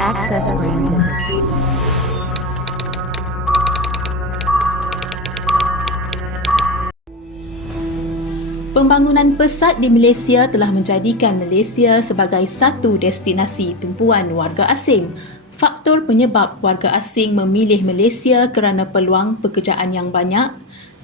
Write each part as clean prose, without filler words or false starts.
Access granted. Pembangunan pesat di Malaysia telah menjadikan Malaysia sebagai satu destinasi tumpuan warga asing. Faktor penyebab warga asing memilih Malaysia kerana peluang pekerjaan yang banyak,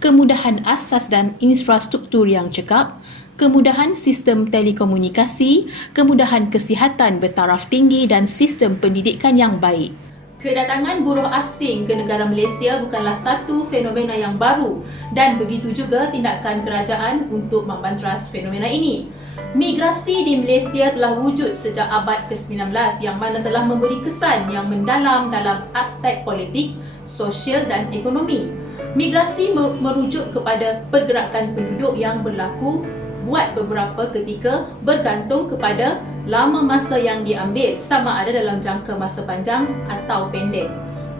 kemudahan asas dan infrastruktur yang cekap, kemudahan sistem telekomunikasi, kemudahan kesihatan bertaraf tinggi dan sistem pendidikan yang baik. Kedatangan buruh asing ke negara Malaysia bukanlah satu fenomena yang baru dan begitu juga tindakan kerajaan untuk membantras fenomena ini. Migrasi di Malaysia telah wujud sejak abad ke-19 yang mana telah memberi kesan yang mendalam dalam aspek politik, sosial dan ekonomi. Migrasi merujuk kepada pergerakan penduduk yang berlaku buat beberapa ketika bergantung kepada lama masa yang diambil sama ada dalam jangka masa panjang atau pendek.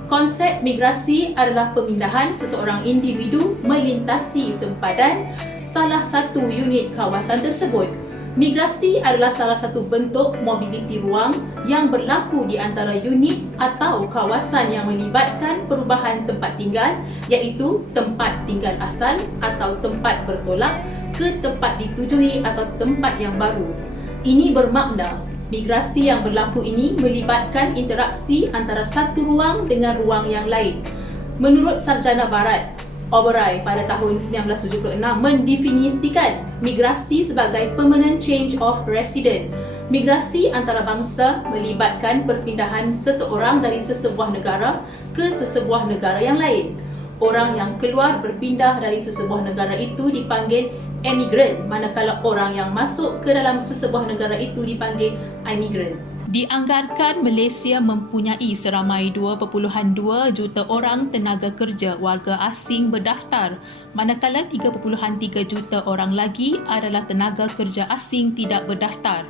Konsep migrasi adalah pemindahan seseorang individu melintasi sempadan salah satu unit kawasan tersebut. Migrasi adalah salah satu bentuk mobiliti ruang yang berlaku di antara unit atau kawasan yang melibatkan perubahan tempat tinggal iaitu tempat tinggal asal atau tempat bertolak ke tempat ditujui atau tempat yang baru. Ini bermakna migrasi yang berlaku ini melibatkan interaksi antara satu ruang dengan ruang yang lain. Menurut sarjana barat, Oberoi pada tahun 1976 mendefinisikan migrasi sebagai permanent change of resident. Migrasi antarabangsa melibatkan perpindahan seseorang dari sesebuah negara ke sesebuah negara yang lain. Orang yang keluar berpindah dari sesebuah negara itu dipanggil emigran, manakala orang yang masuk ke dalam sesebuah negara itu dipanggil immigrant. Dianggarkan Malaysia mempunyai seramai 2.2 juta orang tenaga kerja warga asing berdaftar, manakala 3.3 juta orang lagi adalah tenaga kerja asing tidak berdaftar.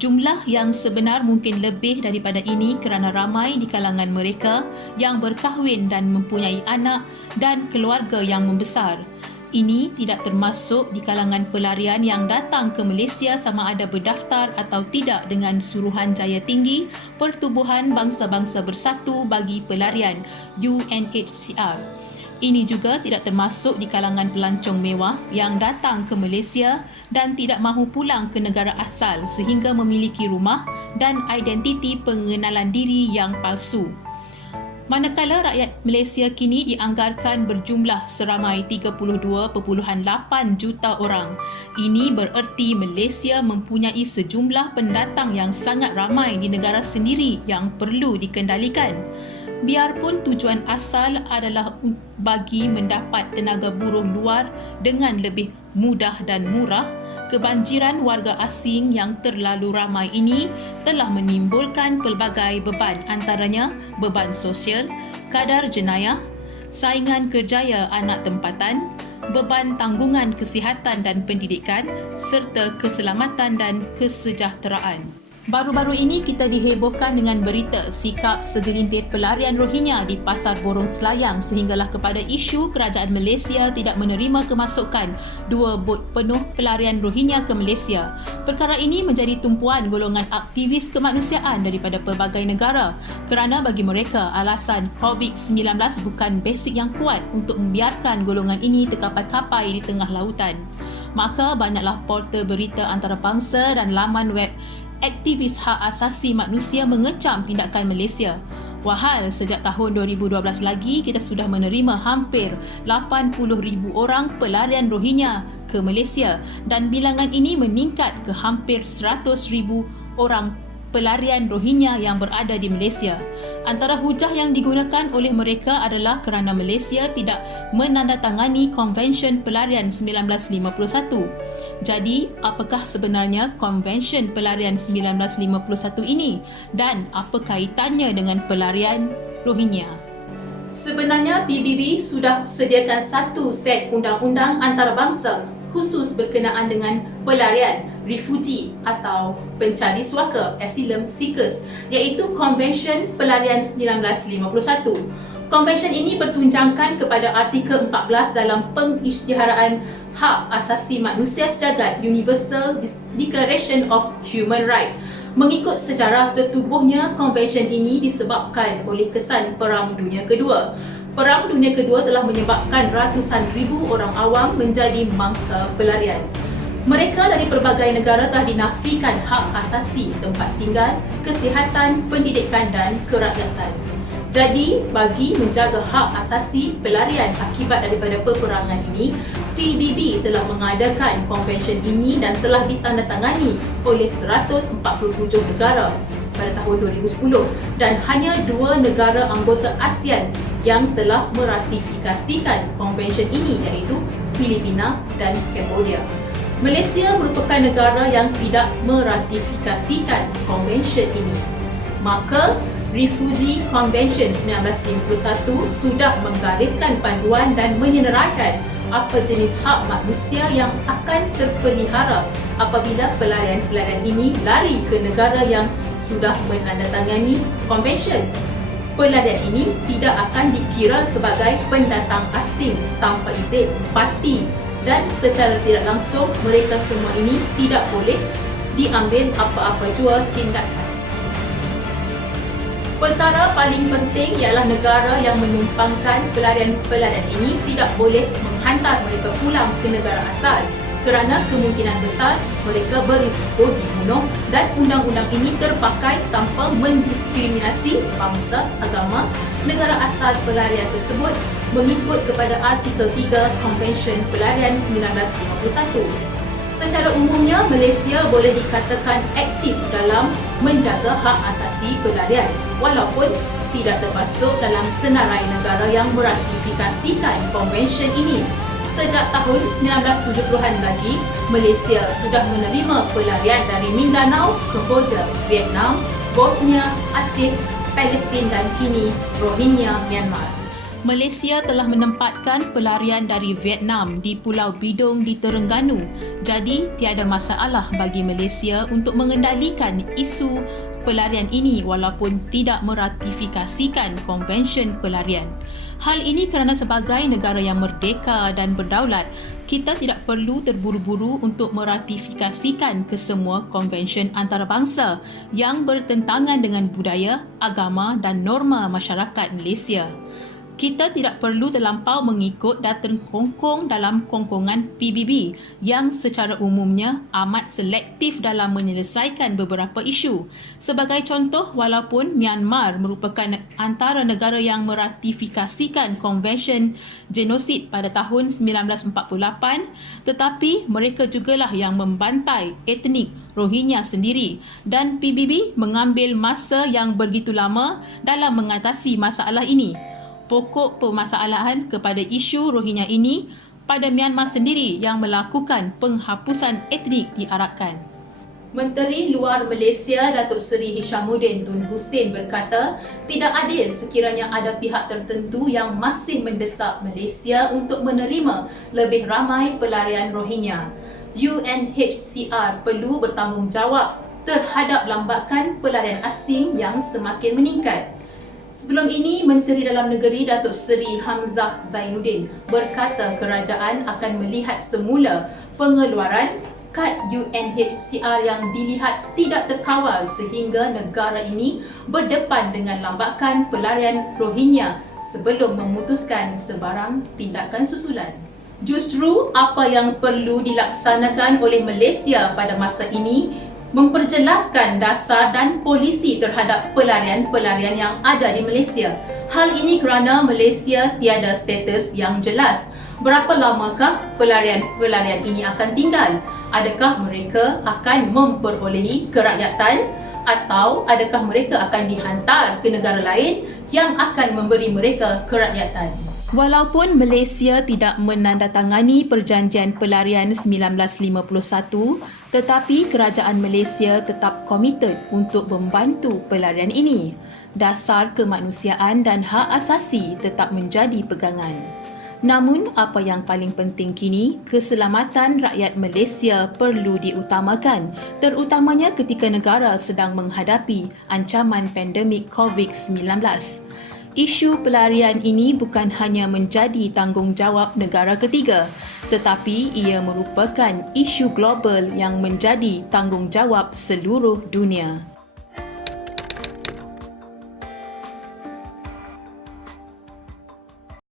Jumlah yang sebenar mungkin lebih daripada ini kerana ramai di kalangan mereka yang berkahwin dan mempunyai anak dan keluarga yang membesar. Ini tidak termasuk di kalangan pelarian yang datang ke Malaysia sama ada berdaftar atau tidak dengan Suruhanjaya Tinggi Pertubuhan Bangsa-Bangsa Bersatu bagi Pelarian UNHCR. Ini juga tidak termasuk di kalangan pelancong mewah yang datang ke Malaysia dan tidak mahu pulang ke negara asal sehingga memiliki rumah dan identiti pengenalan diri yang palsu. Manakala rakyat Malaysia kini dianggarkan berjumlah seramai 32.8 juta orang. Ini bererti Malaysia mempunyai sejumlah pendatang yang sangat ramai di negara sendiri yang perlu dikendalikan. Biarpun tujuan asal adalah bagi mendapat tenaga buruh luar dengan lebih mudah dan murah, kebanjiran warga asing yang terlalu ramai ini telah menimbulkan pelbagai beban, antaranya beban sosial, kadar jenayah, saingan kerjaya anak tempatan, beban tanggungan kesihatan dan pendidikan serta keselamatan dan kesejahteraan. Baru-baru ini kita dihebohkan dengan berita sikap segelintir pelarian Rohingya di Pasar Borong Selayang sehinggalah kepada isu kerajaan Malaysia tidak menerima kemasukan 2 bot penuh pelarian Rohingya ke Malaysia. Perkara ini menjadi tumpuan golongan aktivis kemanusiaan daripada pelbagai negara kerana bagi mereka alasan COVID-19 bukan basic yang kuat untuk membiarkan golongan ini terkapai-kapai di tengah lautan. Maka banyaklah portal berita antarabangsa dan laman web aktivis hak asasi manusia mengecam tindakan Malaysia. Wahal sejak tahun 2012 lagi kita sudah menerima hampir 80,000 orang pelarian Rohingya ke Malaysia dan bilangan ini meningkat ke hampir 100,000 orang pelarian Rohingya yang berada di Malaysia. Antara hujah yang digunakan oleh mereka adalah kerana Malaysia tidak menandatangani Konvensyen Pelarian 1951. Jadi, apakah sebenarnya Konvensyen Pelarian 1951 ini dan apa kaitannya dengan pelarian Rohingya? Sebenarnya PBB sudah sediakan satu set undang-undang antarabangsa khusus berkenaan dengan pelarian, refugee atau pencari suaka, asylum seekers, iaitu Konvensyen Pelarian 1951. Konvensyen ini bertunjangkan kepada artikel 14 dalam Pengisytiharaan Hak Asasi Manusia Sejagat, Universal Declaration of Human Rights. Mengikut sejarah tertubuhnya konvensyen ini disebabkan oleh kesan Perang Dunia Kedua. Perang Dunia Kedua telah menyebabkan ratusan ribu orang awam menjadi mangsa pelarian. Mereka dari pelbagai negara telah dinafikan hak asasi, tempat tinggal, kesihatan, pendidikan dan kerakyatan. Jadi, bagi menjaga hak asasi pelarian akibat daripada peperangan ini, PBB telah mengadakan konvensyen ini dan telah ditandatangani oleh 147 negara pada tahun 2010 dan hanya 2 negara anggota ASEAN yang telah meratifikasikan konvensyen ini, iaitu Filipina dan Cambodia. Malaysia merupakan negara yang tidak meratifikasikan konvensyen ini. Maka, Refugee Convention 1951 sudah menggariskan panduan dan menyederakan apa jenis hak manusia yang akan terpelihara apabila pelarian-pelarian ini lari ke negara yang sudah menandatangani konvensyen. Pelarian ini tidak akan dikira sebagai pendatang asing tanpa izin parti dan secara tidak langsung mereka semua ini tidak boleh diambil apa-apa jua tindakan. Perkara paling penting ialah negara yang menumpangkan pelarian-pelarian ini tidak boleh menghantar mereka pulang ke negara asal kerana kemungkinan besar mereka berisiko dibunuh dan undang-undang ini terpakai tanpa mendiskriminasi bangsa, agama, negara asal pelarian tersebut mengikut kepada artikel 3 Konvensyen Pelarian 1951. Secara umumnya, Malaysia boleh dikatakan aktif dalam menjaga hak asasi pelarian walaupun tidak termasuk dalam senarai negara yang meratifikasikan konvensyen ini. Sejak tahun 1970-an lagi, Malaysia sudah menerima pelarian dari Mindanao, Kemboja, Vietnam, Bosnia, Aceh, Palestin dan kini Rohingya, Myanmar. Malaysia telah menempatkan pelarian dari Vietnam di Pulau Bidong di Terengganu. Jadi, tiada masalah bagi Malaysia untuk mengendalikan isu pelarian ini walaupun tidak meratifikasikan konvensyen pelarian. Hal ini kerana sebagai negara yang merdeka dan berdaulat, kita tidak perlu terburu-buru untuk meratifikasikan kesemua konvensyen antarabangsa yang bertentangan dengan budaya, agama dan norma masyarakat Malaysia. Kita tidak perlu terlampau mengikut dan terkongkong dalam kongkongan PBB yang secara umumnya amat selektif dalam menyelesaikan beberapa isu. Sebagai contoh, walaupun Myanmar merupakan antara negara yang meratifikasikan Konvensyen Genosid pada tahun 1948, tetapi mereka jugalah yang membantai etnik Rohingya sendiri dan PBB mengambil masa yang begitu lama dalam mengatasi masalah ini. Pokok permasalahan kepada isu Rohingya ini pada Myanmar sendiri yang melakukan penghapusan etnik diarahkan. Menteri Luar Malaysia Datuk Seri Hishamuddin Tun Hussein berkata, tidak adil sekiranya ada pihak tertentu yang masih mendesak Malaysia untuk menerima lebih ramai pelarian Rohingya. UNHCR perlu bertanggungjawab terhadap lambakan pelarian asing yang semakin meningkat. Sebelum ini, Menteri Dalam Negeri Datuk Seri Hamzah Zainuddin berkata kerajaan akan melihat semula pengeluaran kad UNHCR yang dilihat tidak terkawal sehingga negara ini berdepan dengan lambakan pelarian Rohingya sebelum memutuskan sebarang tindakan susulan. Justru apa yang perlu dilaksanakan oleh Malaysia pada masa ini memperjelaskan dasar dan polisi terhadap pelarian-pelarian yang ada di Malaysia. Hal ini kerana Malaysia tiada status yang jelas. Berapa lamakah pelarian-pelarian ini akan tinggal? Adakah mereka akan memperolehi kerakyatan atau adakah mereka akan dihantar ke negara lain yang akan memberi mereka kerakyatan? Walaupun Malaysia tidak menandatangani perjanjian pelarian 1951, tetapi kerajaan Malaysia tetap komited untuk membantu pelarian ini. Dasar kemanusiaan dan hak asasi tetap menjadi pegangan. Namun, apa yang paling penting kini, keselamatan rakyat Malaysia perlu diutamakan, terutamanya ketika negara sedang menghadapi ancaman pandemik COVID-19. Isu pelarian ini bukan hanya menjadi tanggungjawab negara ketiga, tetapi ia merupakan isu global yang menjadi tanggungjawab seluruh dunia.